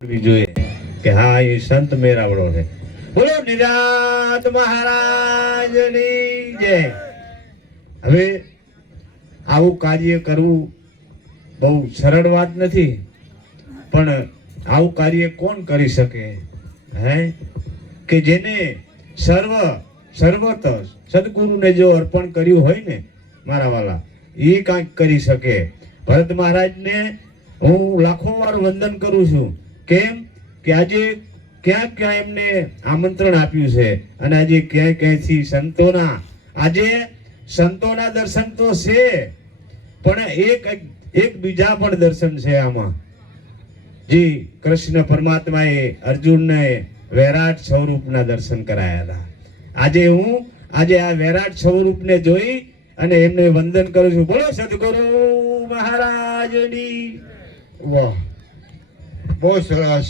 જોઈએ કે હા એ સંત મેરાવડો છે. બોલો નિરાત મહારાજની જય. હવે આવું કાર્ય કરવું બહુ સરળ વાત નથી, પણ આવું કાર્ય કોણ કરી શકે? હે કે જેને સર્વત સદગુરુને જો અર્પણ કર્યું હોય ને મારા વાલા, એ કાંઈક કરી શકે. ભરત મહારાજને હું લાખો વાર વંદન કરું છું. કેમ કે આજે ક્યાં ક્યાં એમને આમંત્રણ આપ્યું છે, અને આજે ક્યાંય ક્યાંયથી સંતોના દર્શન તો છે, પણ એક બીજા પણ દર્શન છે આમાં. જી કૃષ્ણ પરમાત્માએ અર્જુનને વૈરાટ સ્વરૂપના દર્શન કરાયા હતા. આજે આ વૈરાટ સ્વરૂપને જોઈ અને એમને વંદન કરું છું. બોલો સદગુરુ મહારાજની. વાહ, બહુ સરસ.